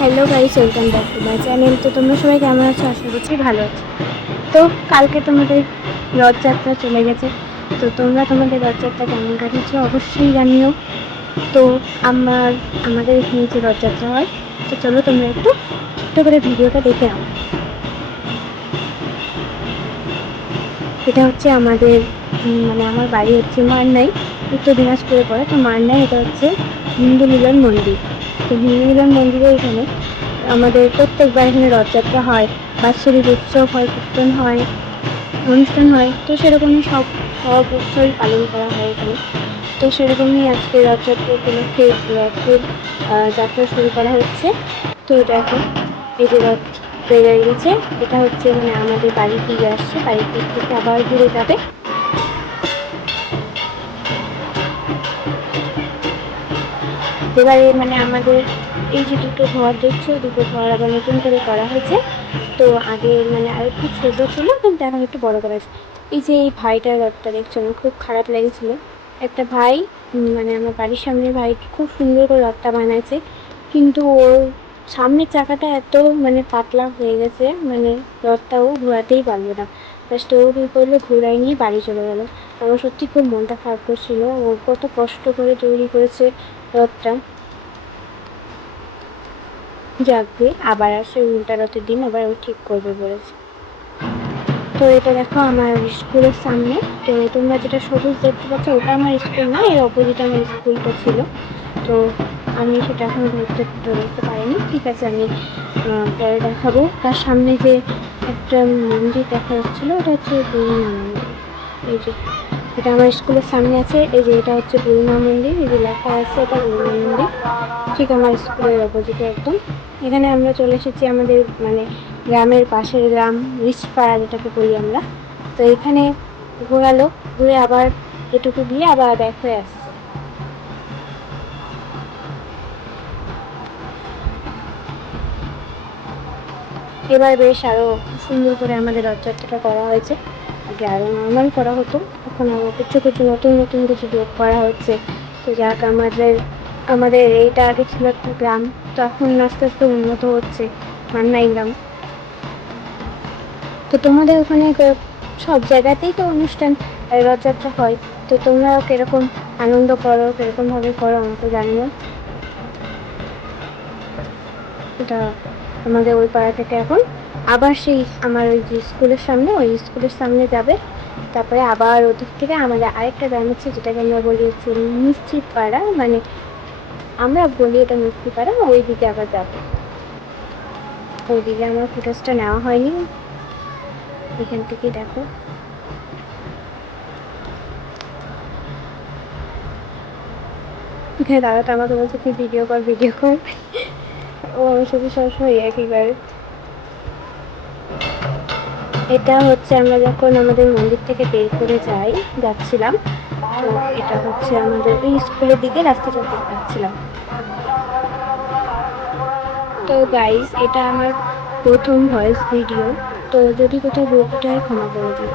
Hello guys, welcome back to my channel. তো তোমরা সবাই কেমন আছো? আশা করছি ভালো আছো। তো কালকে তোমাদের রথযাত্রা চলে গেছে। তো তোমরা তোমাদের রথযাত্রা কেমন কাটিয়েছো অবশ্যই জানিও। তো আমাদের এখানে যে রথযাত্রা হয়, তো চলো তোমরা একটু ছোট্ট করে ভিডিওটা দেখে নাও। এটা হচ্ছে আমাদের মানে আমার বাড়ি হচ্ছে মারনাই, উত্তর দিনাজপুরে পড়ে। তো মারনাই এটা হচ্ছে হিন্দু মিলন মন্দির। তো হিন্দু মিলন মন্দিরে এখানে আমাদের প্রত্যেকবার এখানে রথযাত্রা হয়, বাৎসরিক উৎসব হয়, কীর্তন হয়, অনুষ্ঠান হয়। তো সেরকমই সব উৎসবই পালন করা হয় এখানে। তো সেরকমই আজকে রথযাত্রা উপলক্ষে রথের যাত্রা শুরু করা হচ্ছে। তো দেখো, এই যে রথ বেরিয়ে গেছে, এটা হচ্ছে মানে আমাদের বাড়ির দিকে আসছে, বাড়ির দিক থেকে আবার ঘুরে যাবে। এবারে মানে আমাদের এই যে দুটো ঘর দেখছো, দুটো ঘর আবার নতুন করে করা হয়েছে। তো আগে মানে আর একটু ছোটো ছিল, কিন্তু এখন একটু বড় করা হয়েছে। এই যে এই ভাইটার রথটা দেখছো, আমার খুব খারাপ লেগেছিলো। একটা ভাই মানে আমার বাড়ির সামনের ভাই খুব সুন্দর করে রথটা বানাইছে, কিন্তু ওর সামনের চাকাটা এত মানে পাতলা হয়ে গেছে, মানে রথটা ও ঘোরাতেই পারবে না। ফার্স্ট ও কী করলো, ঘোরায় নিয়ে বাড়ি চলে গেলো। আমার সত্যি খুব মনটা খারাপ করছিল, ও কত কষ্ট করে তৈরি করেছে রথটা। যাকগে, আবার আসে উল্টা রথের দিন, আবার ও ঠিক করবে বলেছে। তো এটা দেখো আমার স্কুলের সামনে। তো তোমরা যেটা সবুজ দেখতে পাচ্ছ, ওটা আমার স্কুল না, এর অপোজিটে আমার স্কুলটা ছিল। তো আমি সেটা এখন ধরতে পারিনি। ঠিক আছে, আমি পরে দেখাবো। তার সামনে যে একটা মন্দির দেখা যাচ্ছিলো, ওটা হচ্ছে বুড়িমা মন্দির। এই যে এটা আমার স্কুলের সামনে আছে, এই যে এটা হচ্ছে বুড়িমা মন্দির, এই যে লেখা আছে এটা বুড়িমা মন্দির, ঠিক আমার স্কুলের অপোজিটে একদম। এখানে আমরা চলে এসেছি আমাদের মানে গ্রামের পাশের গ্রাম, রিচপাড়া যেটাকে বলি আমরা। তো এখানে ঘোরালো, ঘুরে আবার এটুকু দিয়ে আবার ব্যাক হয়ে আসছে। এবার বেশ আরও সুন্দর করে আমাদের রথযাত্রাটা করা হয়েছে। আগে আরও নর্মাল করা হতো, এখন আরও কিছু কিছু নতুন নতুন কিছু যোগ করা হচ্ছে। তো যাক, আমাদের এইটা আগে ছিল একটা গ্রাম, তো এখন আস্তে আস্তে উন্নত হচ্ছে মান্নাই গ্রাম। তো তোমাদের ওখানে সব জায়গাতেই তো অনুষ্ঠান রথযাত্রা হয়, তো তোমরাও কিরকম আনন্দ করো, কিরকমভাবে করো আমাকে জানিও। এটা আমাদের ওই পাড়া থেকে এখন আবার সেই আমার ওই যে স্কুলের সামনে, ওই স্কুলের সামনে যাবে। তারপরে আবার ওদিক থেকে আমাদের আরেকটা গ্রাম আছে, যেটাকে আমরা বলি হচ্ছে মিষ্টি পাড়া, মানে আমরা বলি এটা মিষ্টি পাড়া, ওই দিকে আবার যাবে। ওইদিকে আমার ফুটেজটা নেওয়া হয়নি, এখান থেকে দেখো। এখানে দাদাটা আমাকে বলছে তুই ভিডিও কর, ভিডিও কর। ও আমার সাথে সবসময় একইবার। এটা হচ্ছে আমরা যখন আমাদের মন্দির থেকে বের করে যাচ্ছিলাম, তো এটা হচ্ছে আমাদের এই স্কুলের দিকে রাস্তাটা যাচ্ছিলাম। তো গাইস, এটা আমার প্রথম ভয়েস ভিডিও, তো যদি কোথাও ভুল হয় ক্ষমা করে দিই।